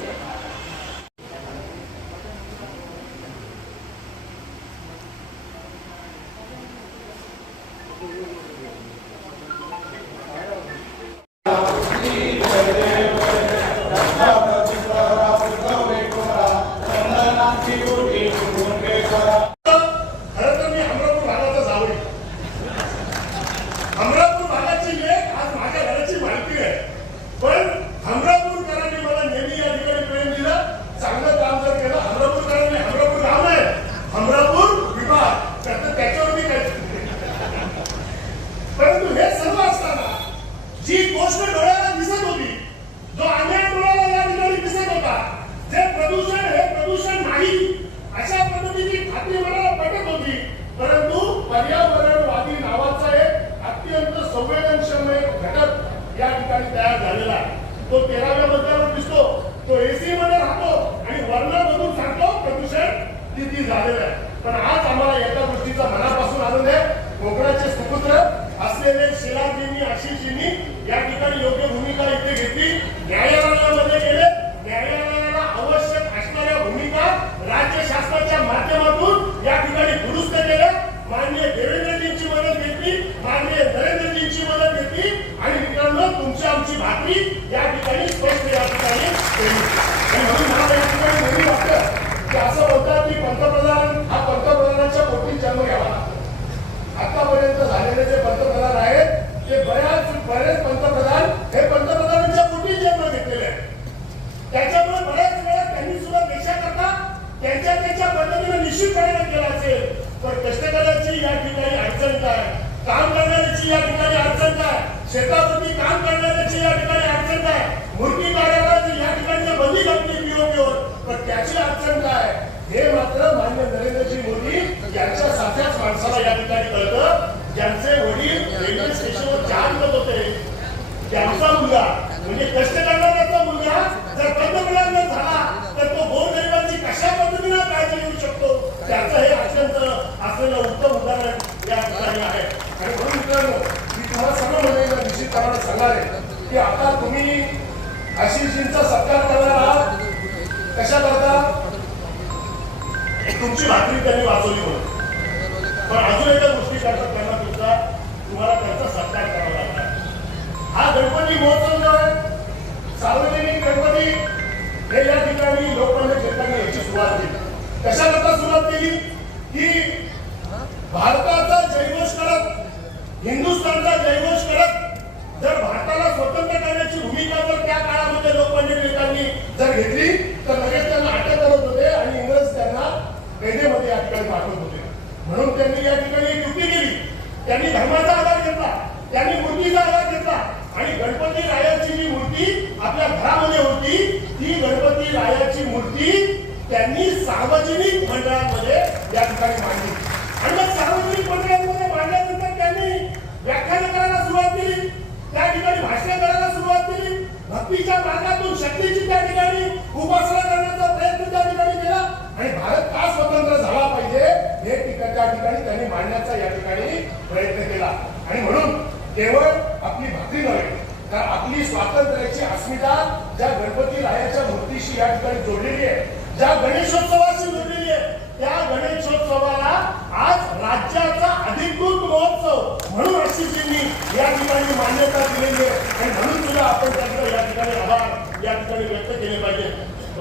Thank you. झालेलं आहे. पण आज आम्हाला एका गोष्टीचा मनापासून आनंद आहे. कोकणाचे सुपुत्र असलेले शिलाजींनी आशिषजींनी या ठिकाणी योग्य भूमिका इथे घेतली न्यायालयामध्ये गेले न्यायालयाला आवश्यक असणाऱ्या भूमिका राज्य शासनाच्या माध्यमातून या ठिकाणी दुरुस्त केल्या माननीय देवेंद्रजींची मदत घेतली माननीय नरेंद्रजींची मदत घेतली आणि मित्रांनो तुमची आमची भाकरी या ठिकाणी स्पष्ट या ठिकाणी केली आणि म्हणून मला या ठिकाणी नेहमी वाटतं की असं बोलतात की पंतप्रधान हा पंतप्रधानाच्या पोटी जन्म घ्यावा आतापर्यंत झालेले जे पंतप्रधान आहेत ते बऱ्याच बरेच पंतप्रधान हे पंतप्रधानांच्या पोटी जन्म घेतलेले आहेत. त्याच्यामुळे बऱ्याच वेळा त्यांनी सुद्धा देशाकरता त्यांच्या त्यांच्या पद्धतीने निश्चित प्रयत्न केला असेल. पण कष्टकऱ्याची या ठिकाणी अडचण काय? काम करणाऱ्याची या ठिकाणी अडचण काय? शेतावरती काम करणाऱ्याची या ठिकाणी अडचण काय? मूर्ती कार्यालयाची या ठिकाणी बंदी घातली पीओपीवर पण त्याची अडचण काय? हे मात्र मान्य नरेंद्रजी मोदी यांच्या साध्याच माणसाला या ठिकाणी कळतं. ज्यांचे त्यांचा मुलगा म्हणजे कष्ट करणाऱ्याचा मुलगा जर पंतप्रधान झाला तर तो गोरगरिबांची कशा पद्धतीने काळजी घेऊ शकतो? त्याचं हे अत्यंत असलेलं उत्तम उदाहरण या ठिकाणी आहे. आणि म्हणून मित्रांनो मी तुम्हाला सगळं म्हणेल निश्चितपणे सांगणार आहे की आता तुम्ही आशिषजींचा सत्कार करणार आहात. कशा करता? तुमची भाकरी त्यांनी वाचवली म्हणून. पण अजून एका गोष्टी करतात गणपती महोत्सव जो आहे सार्वजनिक गणपती हे या ठिकाणी लोकमान्य टिळकांनी याची सुरुवात केली. कशाकरता सुरुवात केली? की भारताचा जयघोष करत हिंदुस्थानचा जयघोष करत जर भारताला स्वतंत्र करण्याची भूमिका जर त्या काळामध्ये लोकमान्य टिळकांनी जर घेतली तर लगेच त्यांना अटक करत होते आणि इंग्रज त्यांना कैदेमध्ये या ठिकाणी पाठवत होते. म्हणून त्यांनी या ठिकाणी एक युक्ती केली. त्यांनी धर्माचा आधार घेतला. त्यांनी मूर्तीचा आधार आणि गणपती रायाची जी मूर्ती आपल्या घरामध्ये होती ती गणपती रायाची मूर्ती त्यांनी सार्वजनिक मंडळांमध्ये या ठिकाणी मांडली. आणि मग सार्वजनिक मंडळांमध्ये मांडल्यानंतर त्यांनी व्याख्यान करायला सुरुवात केली. त्या ठिकाणी भाषण करायला सुरुवात केली. भक्तीच्या मार्गातून शक्तीची त्या ठिकाणी उपासना करण्याचा प्रयत्न त्या ठिकाणी केला. आणि भारत का स्वतंत्र झाला पाहिजे हे त्या ठिकाणी त्यांनी मांडण्याचा या ठिकाणी प्रयत्न केला. आणि म्हणून केवळ स्वातंत्र्याची अस्मिता ज्या गणपती रायाच्या मूर्तीशी या ठिकाणी जोडलेली आहे ज्या गणेशोत्सवाशी जोडलेली आहे त्या गणेशोत्सवाला आज राज्याचा अधिकृत महोत्सव म्हणून आशिषजींनी या ठिकाणी मान्यता दिलेली आहे. आणि म्हणून सुद्धा आपण त्यांचा या ठिकाणी आभार या ठिकाणी व्यक्त केले पाहिजे.